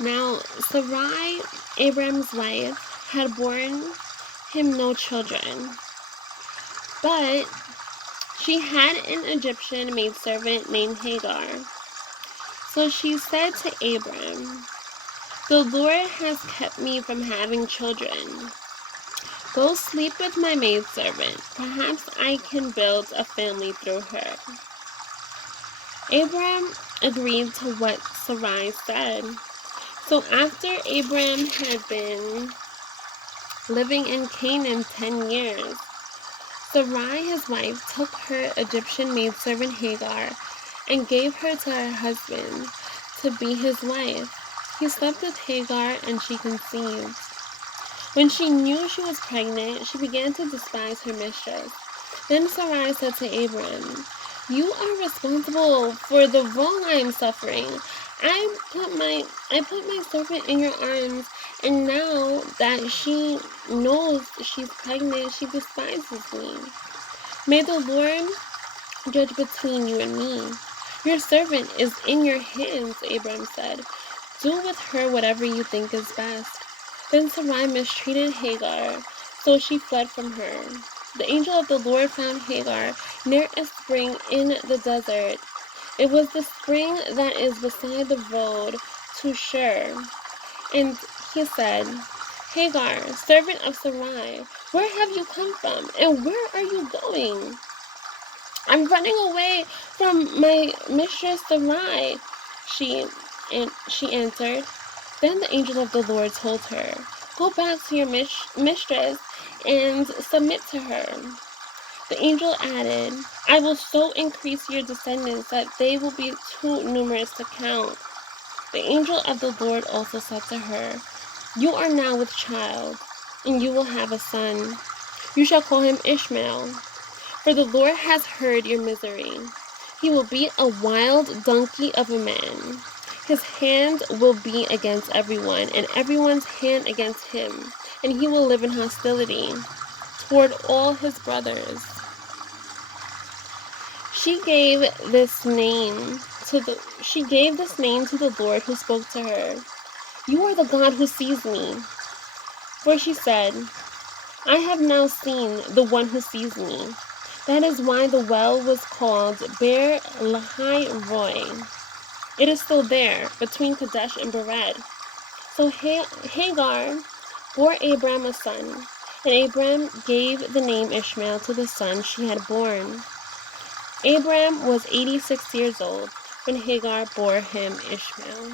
Now Sarai, Abraham's wife, had borne him no children, but she had an Egyptian maidservant named Hagar. So she said to Abram, "The Lord has kept me from having children. Go sleep with my maidservant. Perhaps I can build a family through her." Abram agreed to what Sarai said. So after Abram had been living in Canaan 10 years, Sarai, his wife, took her Egyptian maidservant Hagar and gave her to her husband to be his wife. He slept with Hagar and she conceived. When she knew she was pregnant, she began to despise her mistress. Then Sarai said to Abram, "You are responsible for the wrong I am suffering. I put my servant in your arms, and now that she knows she's pregnant, she despises me. May the Lord judge between you and me. Your servant is in your hands," Abram said. "Do with her whatever you think is best." Then Sarai mistreated Hagar, so she fled from her. The angel of the Lord found Hagar near a spring in the desert. It was the spring that is beside the road to Shur. And he said, "Hagar, servant of Sarai, where have you come from, and where are you going?" "I'm running away from my mistress Sarai," she answered. Then the angel of the Lord told her, "Go back to your mistress and submit to her." The angel added, "I will so increase your descendants that they will be too numerous to count." The angel of the Lord also said to her, "You are now with child, and you will have a son. You shall call him Ishmael, for the Lord has heard your misery. He will be a wild donkey of a man. His hand will be against everyone, and everyone's hand against him, and he will live in hostility toward all his brothers." She gave this name to the Lord who spoke to her, "You are the God who sees me." For she said, "I have now seen the one who sees me." That is why the well was called Beer Lahai Roy. It is still there, between Kadesh and Bered. So Hagar bore Abram a son, and Abram gave the name Ishmael to the son she had born. Abram was 86 years old when Hagar bore him Ishmael.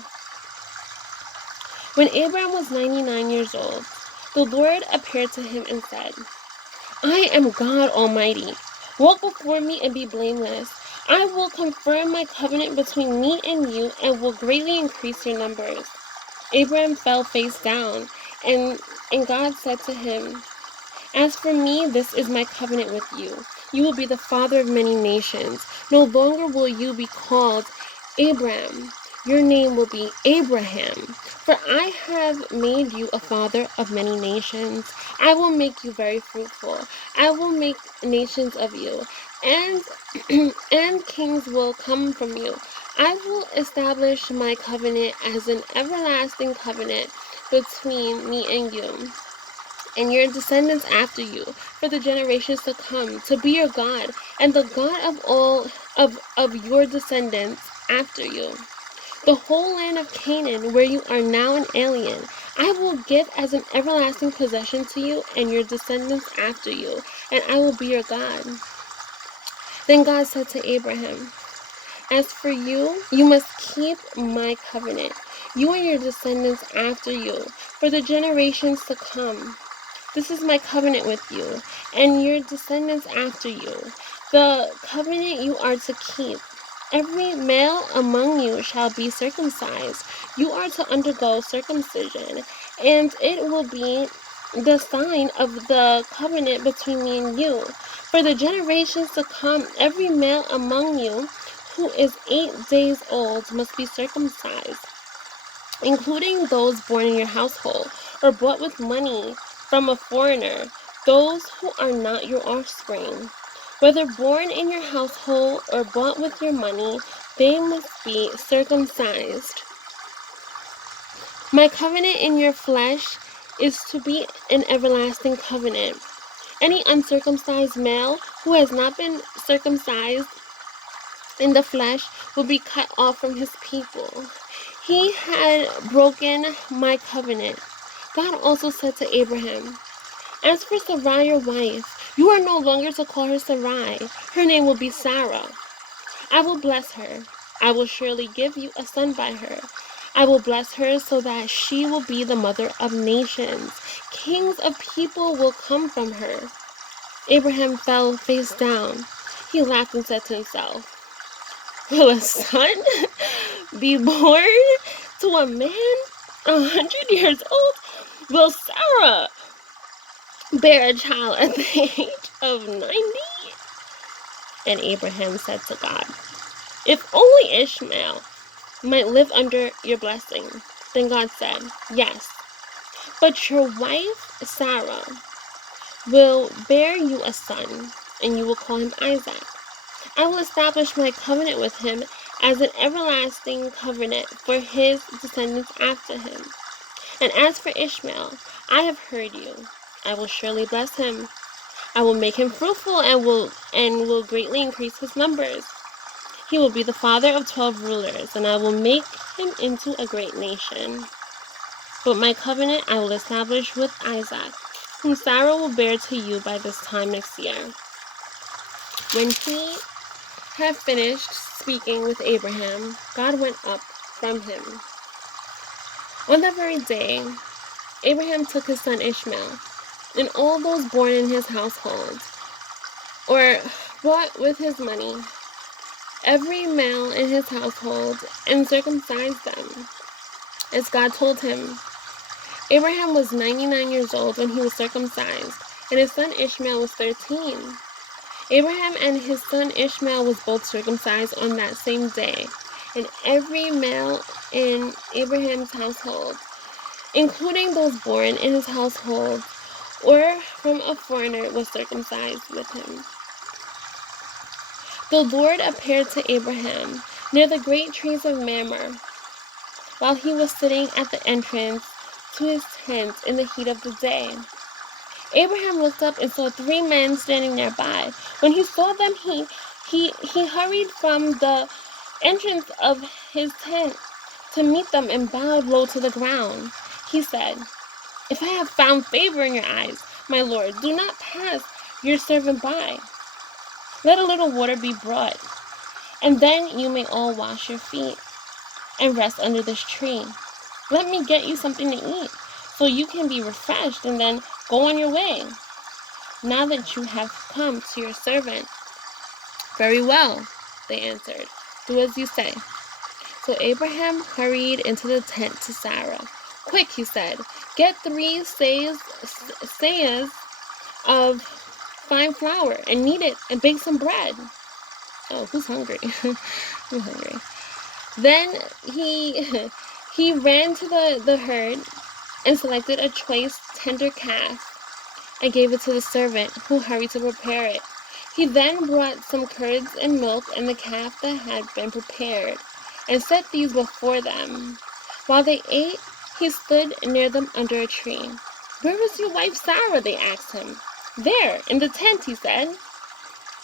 When Abram was 99 years old, the Lord appeared to him and said, "I am God Almighty. Walk before me and be blameless. I will confirm my covenant between me and you and will greatly increase your numbers." Abram fell face down, and God said to him, "As for me, this is my covenant with you. You will be the father of many nations. No longer will you be called Abram. Your name will be Abraham. For I have made you a father of many nations. I will make you very fruitful. I will make nations of you, and and kings will come from you. I will establish my covenant as an everlasting covenant between me and you and your descendants after you, for the generations to come, to be your God, and the God of all of your descendants after you. The whole land of Canaan, where you are now an alien, I will give as an everlasting possession to you and your descendants after you, and I will be your God." Then God said to Abraham, "As for you, you must keep my covenant, you and your descendants after you, for the generations to come. This is my covenant with you and your descendants after you, the covenant you are to keep. Every male among you shall be circumcised. You are to undergo circumcision, and it will be the sign of the covenant between me and you. For the generations to come, every male among you who is 8 days old must be circumcised, including those born in your household or bought with money from a foreigner, those who are not your offspring. Whether born in your household or bought with your money, they must be circumcised. My covenant in your flesh is to be an everlasting covenant. Any uncircumcised male who has not been circumcised in the flesh will be cut off from his people. He had broken my covenant. God also said to Abraham, as for Sarai, your wife, you are no longer to call her Sarai. Her name will be Sarah. I will bless her. I will surely give you a son by her. I will bless her so that she will be the mother of nations. Kings of people will come from her. Abraham fell face down. He laughed and said to himself, will a son be born to a man 100 years old? Will Sarah bear a child at the age of 90? And Abraham said to God, if only Ishmael might live under your blessing. Then God said, yes, but your wife Sarah will bear you a son, and you will call him Isaac. I will establish my covenant with him as an everlasting covenant for his descendants after him. And as for Ishmael, I have heard you. I will surely bless him. I will make him fruitful and will greatly increase his numbers. He will be the father of 12 rulers, and I will make him into a great nation. But my covenant I will establish with Isaac, whom Sarah will bear to you by this time next year. When he had finished speaking with Abraham, God went up from him. On that very day, Abraham took his son Ishmael, and all those born in his household, or bought with his money, every male in his household, and circumcised them, as God told him. Abraham was 99 years old when he was circumcised, and his son Ishmael was 13. Abraham and his son Ishmael was both circumcised on that same day, and every male in Abraham's household, including those born in his household or from a foreigner, was circumcised with him. The Lord appeared to Abraham near the great trees of Mamre, while he was sitting at the entrance to his tent in the heat of the day. Abraham looked up and saw 3 men standing nearby. When he saw them, he hurried from the entrance of his tent to meet them and bowed low to the ground. He said, if I have found favor in your eyes, my Lord, do not pass your servant by. Let a little water be brought, and then you may all wash your feet and rest under this tree. Let me get you something to eat, so you can be refreshed and then go on your way. Now that you have come to your servant. Very well, they answered. Do as you say. So Abraham hurried into the tent to Sarah. Quick, he said, get 3 seahs of fine flour and knead it and bake some bread. Oh, who's hungry? I'm hungry. Then he ran to the herd and selected a choice tender calf and gave it to the servant, who hurried to prepare it. He then brought some curds and milk and the calf that had been prepared, and set these before them. While they ate, he stood near them under a tree. Where is your wife Sarah? They asked him. There, in the tent, he said.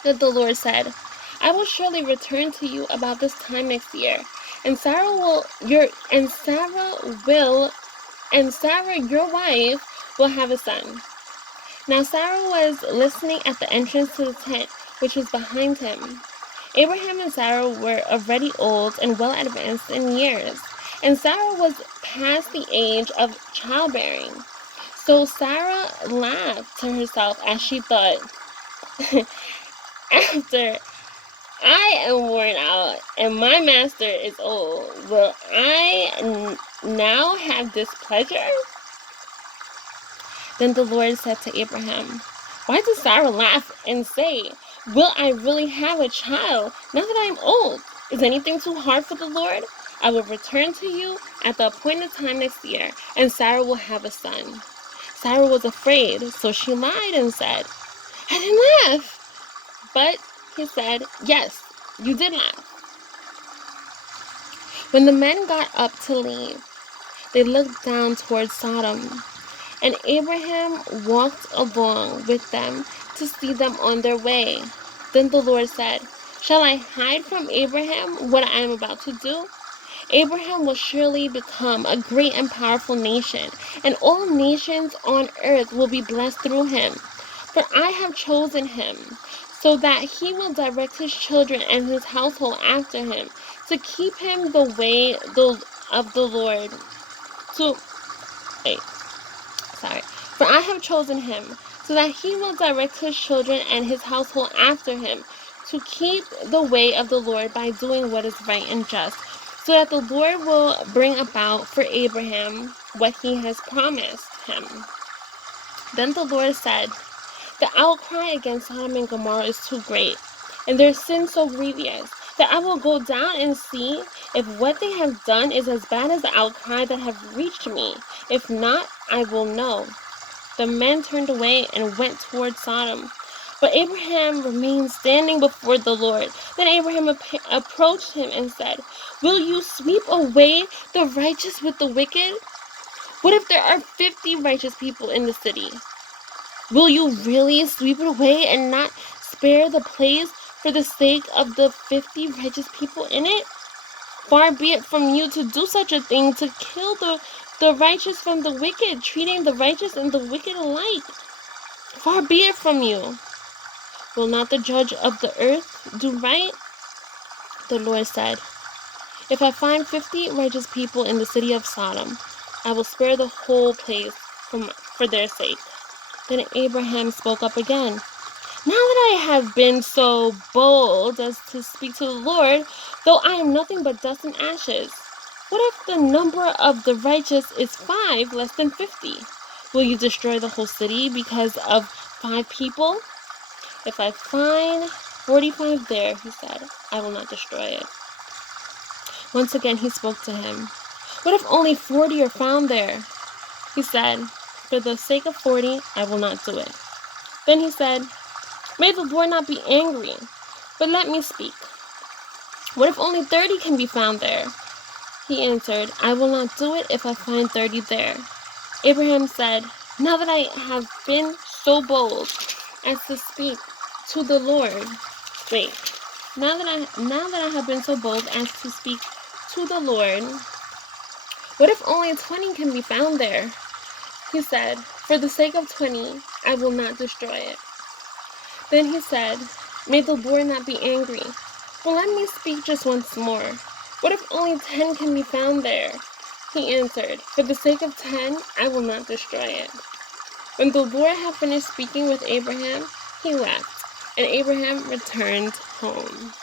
Then the Lord said, I will surely return to you about this time next year, and Sarah, your wife, will have a son. Now Sarah was listening at the entrance to the tent, which was behind him. Abraham and Sarah were already old and well advanced in years, and Sarah was past the age of childbearing. So Sarah laughed to herself as she thought, after I am worn out and my master is old, will I now have displeasure? Then the Lord said to Abraham, why does Sarah laugh and say, will I really have a child now that I am old? Is anything too hard for the Lord? I will return to you at the appointed time next year, and Sarah will have a son. Sarah was afraid, so she lied and said, I didn't laugh. But he said, yes, you did laugh. When the men got up to leave, they looked down towards Sodom. And Abraham walked along with them to see them on their way. Then the Lord said, "Shall I hide from Abraham what I am about to do? Abraham will surely become a great and powerful nation, and all nations on earth will be blessed through him. For I have chosen him, so that he will direct his children and his household after him, to keep him the way of the Lord, to wait, sorry. For I have chosen him, so that he will direct his children and his household after him, to keep the way of the Lord by doing what is right and just, so that the Lord will bring about for Abraham what he has promised him." Then the Lord said, "The outcry against Sodom and Gomorrah is too great, and their sin so grievous, that I will go down and see if what they have done is as bad as the outcry that have reached me. If not, I will know." The men turned away and went toward Sodom. But Abraham remained standing before the Lord. Then Abraham approached him and said, "Will you sweep away the righteous with the wicked? What if there are 50 righteous people in the city? Will you really sweep it away and not spare the place for the sake of the 50 righteous people in it? Far be it from you to do such a thing, to kill the righteous from the wicked, treating the righteous and the wicked alike. Far be it from you. Will not the judge of the earth do right?" The Lord said, "If I find 50 righteous people in the city of Sodom, I will spare the whole place for their sake." Then Abraham spoke up again. "Now that I have been so bold as to speak to the Lord, though I am nothing but dust and ashes, what if the number of the righteous is 5 less than 50? Will you destroy the whole city because of 5 people? If I find 45 there," he said, "I will not destroy it." Once again he spoke to him. "What if only 40 are found there?" He said, "For the sake of 40, I will not do it." Then he said, "May the Lord not be angry, but let me speak. What if only 30 can be found there?" He answered, "I will not do it if I find 30 there." Abraham said, "Now that I have been so bold as to speak to the Lord, wait, now that I have been so bold as to speak to the Lord, what if only 20 can be found there?" He said, "For the sake of 20, I will not destroy it." Then he said, "May the Lord not be angry, but let me speak just once more. What if only 10 can be found there?" He answered, "For the sake of 10, I will not destroy it." When the Lord had finished speaking with Abraham, he left, and Abraham returned home.